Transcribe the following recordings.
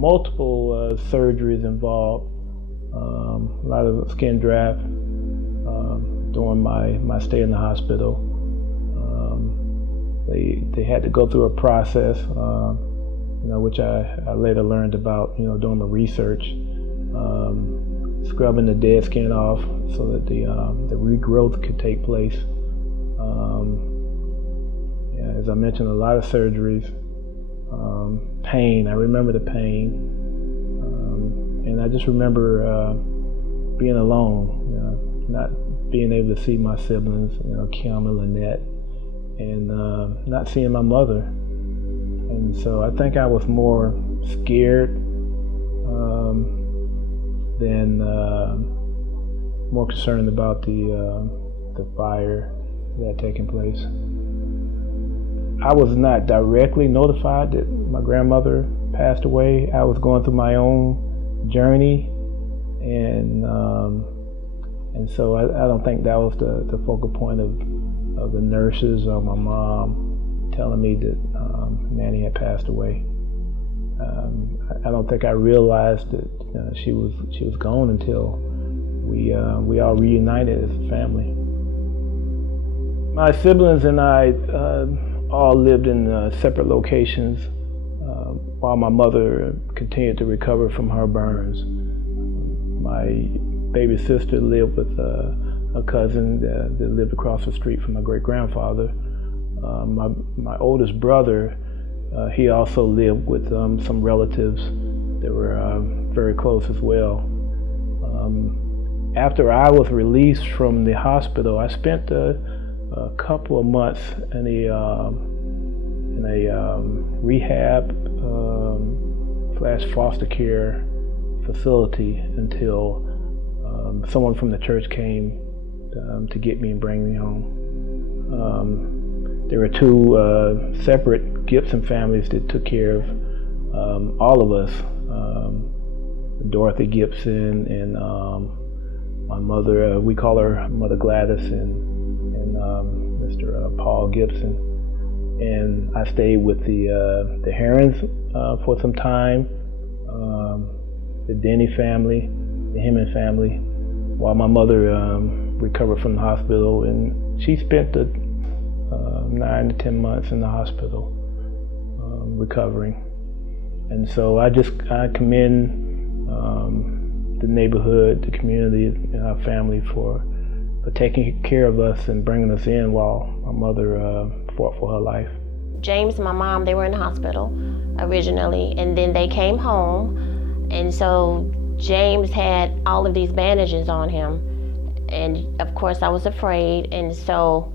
multiple surgeries involved, a lot of skin draft during my stay in the hospital. They had to go through a process, which I later learned about, doing my research, scrubbing the dead skin off so that the regrowth could take place. As I mentioned, a lot of surgeries, pain. I remember the pain, and I just remember being alone, not being able to see my siblings, Kim and Lynette, and not seeing my mother. And so I think I was more scared than more concerned about the fire that had taken place. I was not directly notified that my grandmother passed away. I was going through my own journey, and so I don't think that was the focal point of the nurses or my mom telling me that Nanny had passed away. I don't think I realized that she was gone until we all reunited as a family. My siblings and I all lived in separate locations while my mother continued to recover from her burns. My baby sister lived with a cousin that lived across the street from my great-grandfather. My oldest brother, he also lived with some relatives that were very close as well. After I was released from the hospital, I spent a couple of months in a rehab / foster care facility until someone from the church came to get me and bring me home. There were two separate Gibson families that took care of all of us. Dorothy Gibson and my mother, we call her Mother Gladys, and Mr. Paul Gibson. And I stayed with the Herons for some time, the Denny family, the Hemming family, while my mother recovered from the hospital, and she spent 9 to 10 months in the hospital recovering. And so I commend the neighborhood, the community, and our family for taking care of us and bringing us in while my mother fought for her life. James and my mom, they were in the hospital originally, and then they came home, and so James had all of these bandages on him, and of course I was afraid, and so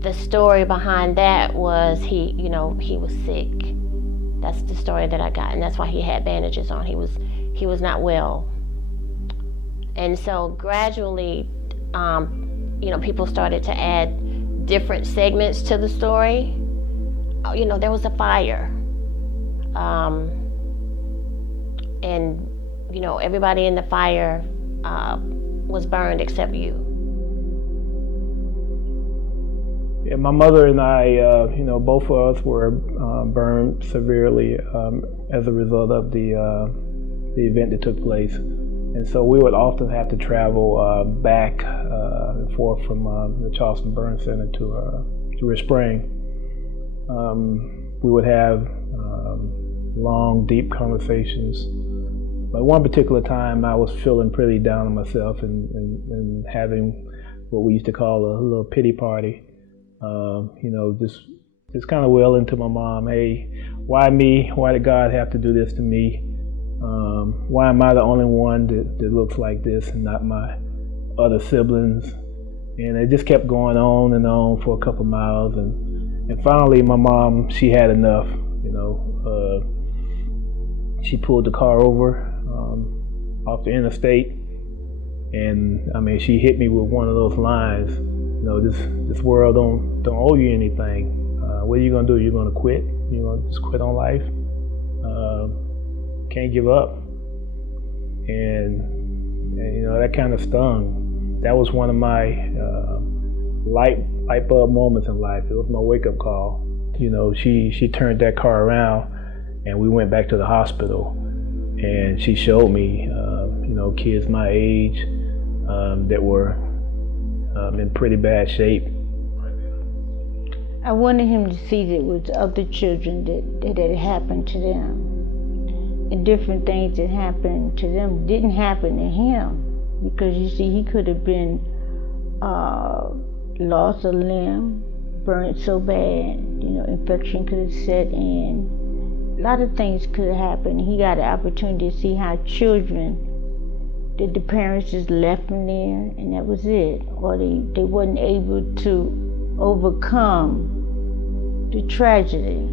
the story behind that was he was sick. That's the story that I got, and that's why he had bandages on. He was not well. And so gradually, people started to add different segments to the story. There was a fire. And everybody in the fire was burned except you. Yeah, my mother and I, both of us were burned severely as a result of the event that took place. And so we would often have to travel back and forth from the Charleston Burn Center to Rich Spring. We would have long, deep conversations. But one particular time I was feeling pretty down on myself and having what we used to call a little pity party. Just kind of wailing to my mom, hey, why me? Why did God have to do this to me? Why am I the only one that looks like this and not my other siblings? And it just kept going on and on for a couple miles. And finally, my mom, she had enough, She pulled the car over off the interstate. And she hit me with one of those lines, this world don't owe you anything. What are you gonna do? You're gonna quit? You're gonna just quit on life? Can't give up. And that kind of stung. That was one of my light bulb moments in life. It was my wake up call. She turned that car around And we went back to the hospital, and she showed me, kids my age that were in pretty bad shape. I wanted him to see that it was other children that had happened to them. And different things that happened to them didn't happen to him. Because you see, he could have been lost a limb, burnt so bad, infection could have set in. A lot of things could have happened. He got an opportunity to see how children, that the parents just left them there and that was it. Or they wasn't able to overcome the tragedy.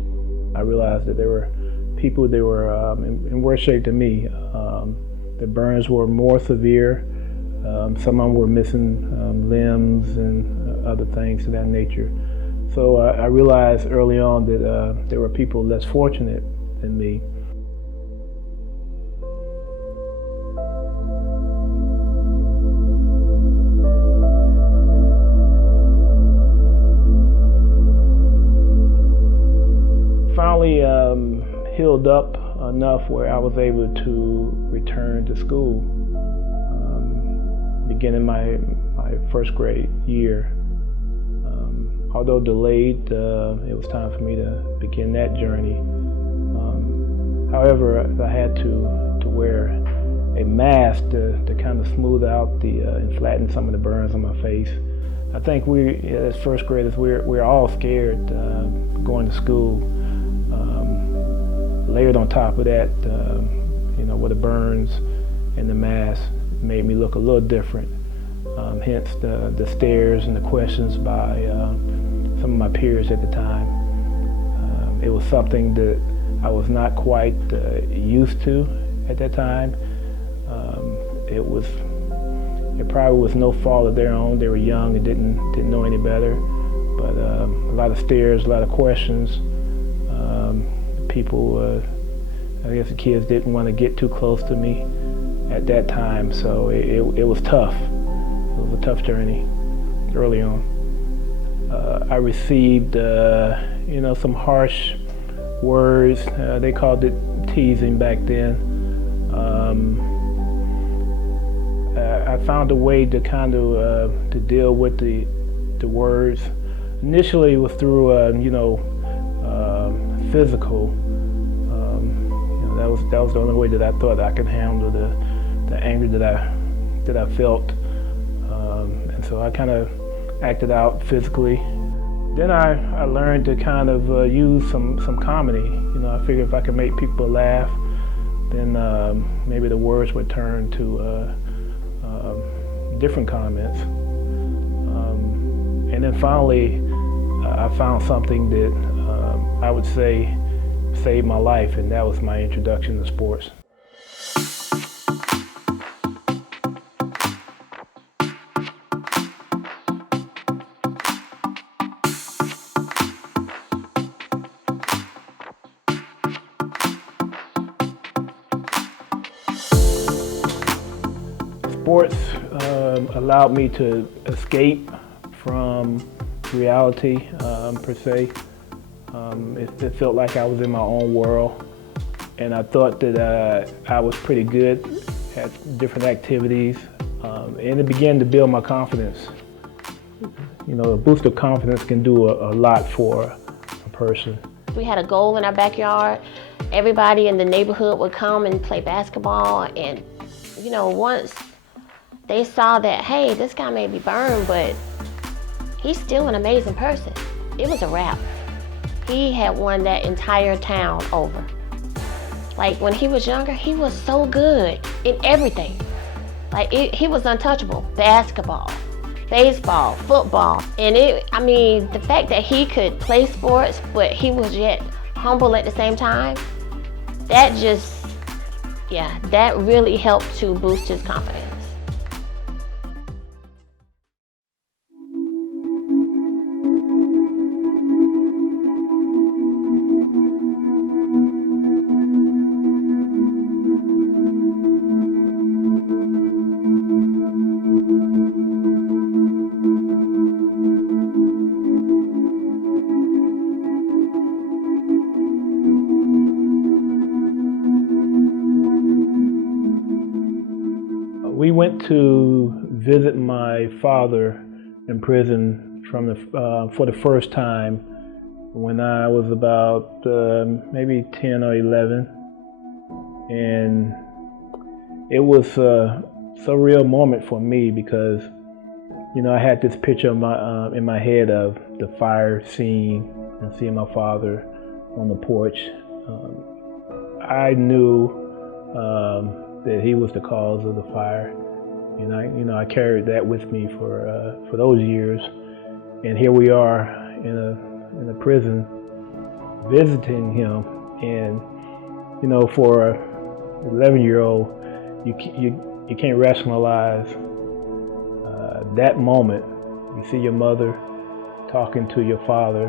I realized that there were people that were in worse shape than me. The burns were more severe. Some of them were missing limbs and other things of that nature. So I realized early on that there were people less fortunate than me. Finally healed up enough where I was able to return to school, beginning my first grade year. Although delayed, it was time for me to begin that journey. However, I had to wear a mask to kind of smooth out and flatten some of the burns on my face. I think we, as first graders, we're all scared going to school. Layered on top of that, with the burns and the mask, made me look a little different. Hence the stares and the questions by some of my peers at the time. It was something that I was not quite used to at that time. It probably was no fault of their own. They were young and didn't know any better. But a lot of stares, a lot of questions. People, I guess the kids didn't want to get too close to me at that time, so it was tough. It was a tough journey early on. I received, some harsh words. They called it teasing back then. I found a way to kind of to deal with the words. Initially, it was through, physical. That was the only way that I thought I could handle the anger that I felt, and so I kind of acted out physically. Then I learned to kind of use some comedy. I figured if I could make people laugh, then maybe the words would turn to different comments. And then finally, I found something that I would say saved my life, and that was my introduction to sports. Sports allowed me to escape from reality, per se. It felt like I was in my own world, and I thought that I was pretty good at different activities, and it began to build my confidence. A boost of confidence can do a lot for a person. We had a goal in our backyard. Everybody in the neighborhood would come and play basketball, and once they saw that, hey, this guy may be burned, but he's still an amazing person, it was a wrap. He had won that entire town over. Like when he was younger, he was so good in everything. Like he was untouchable. Basketball, baseball, football. And the fact that he could play sports, but he was yet humble at the same time, that really helped to boost his confidence. We went to visit my father in prison for the first time when I was about maybe 10 or 11. And it was a surreal moment for me because, I had this picture in my head of the fire scene and seeing my father on the porch. I knew that he was the cause of the fire. And I carried that with me for those years. And here we are in a prison visiting him. And, for an 11-year-old, you can't rationalize that moment. You see your mother talking to your father.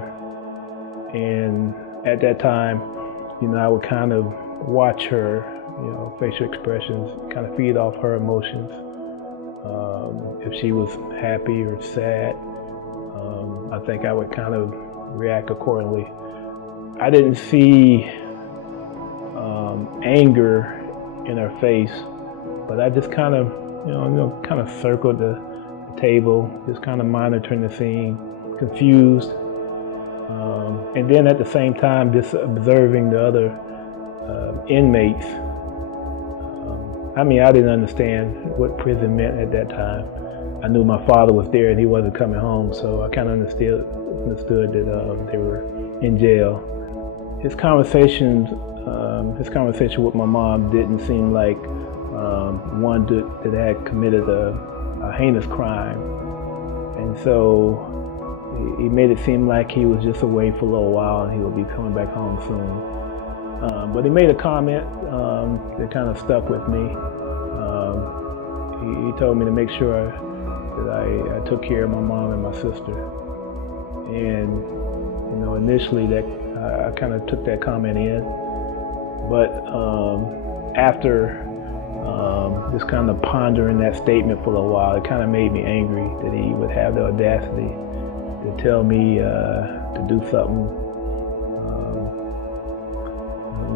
And at that time, I would kind of watch her, facial expressions, kind of feed off her emotions. If she was happy or sad, I think I would kind of react accordingly. I didn't see anger in her face, but I just kind of, kind of circled the table, just kind of monitoring the scene, confused. And then at the same time, just observing the other inmates. I didn't understand what prison meant at that time. I knew my father was there and he wasn't coming home, so I kind of understood that they were in jail. His conversation with my mom didn't seem like one that had committed a heinous crime, and so he made it seem like he was just away for a little while and he would be coming back home soon. But he made a comment that kind of stuck with me. He told me to make sure that I took care of my mom and my sister. And, initially that I kind of took that comment in. But after just kind of pondering that statement for a while, it kind of made me angry that he would have the audacity to tell me to do something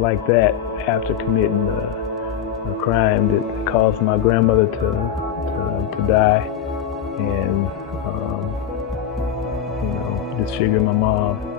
like that after committing a crime that caused my grandmother to die and disfigure my mom.